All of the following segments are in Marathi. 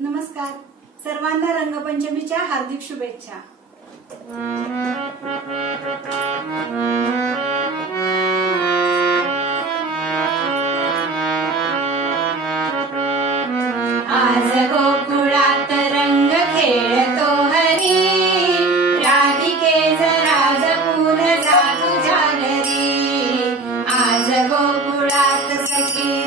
नमस्कार, सर्वांना रंगपंचमीच्या हार्दिक शुभेच्छा। आज गोकुळात रंग खेळतो हरी, राधिके जरा जपून जा तुझ्या घरी। आज गोकुळात सखी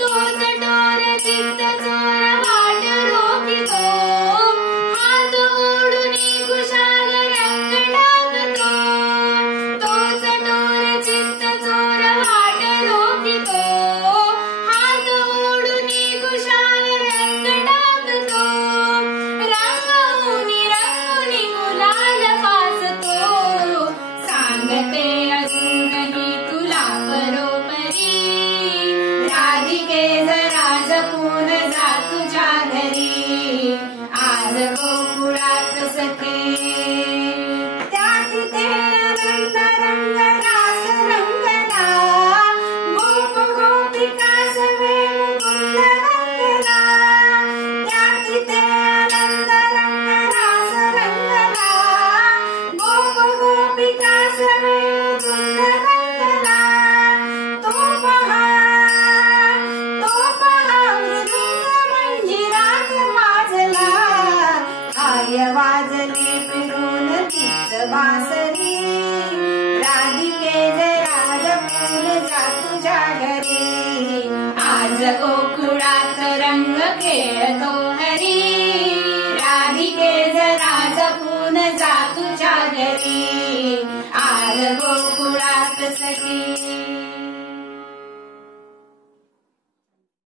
तूच डोर चित्त चोर वाट रोखितो, हात ओढून खुशाल रंग टाकतो। तूच डोर चित्त चोर वाट रोखितो, हात ओढून खुशाल रंग टाकतो। रंगवूनी रंगवूनी गुलाल फासतो, सांगते अजूनही तुला परोपरी। राधिके जरा जपून जा तुझ्या घरी। आज गोकुळात सखी त्या तिथे अनंत रंग रास रंगला, गोप गोपिका सवे मुकुंद रंगला। त्या तिथे अनंत रंग रास रंगला, गोप गोपिका सवे मुकुंद रंगला। तो पहा मृदुंग मंजिरात वाजला, आय वाजली फिरून तीच बासरी। राधिके जरा जपून जा तुझ्या घरी। आज गोकुळात रंग खेळतो हरी, राधिके जरा जपून जा तुझ्या घरी। आज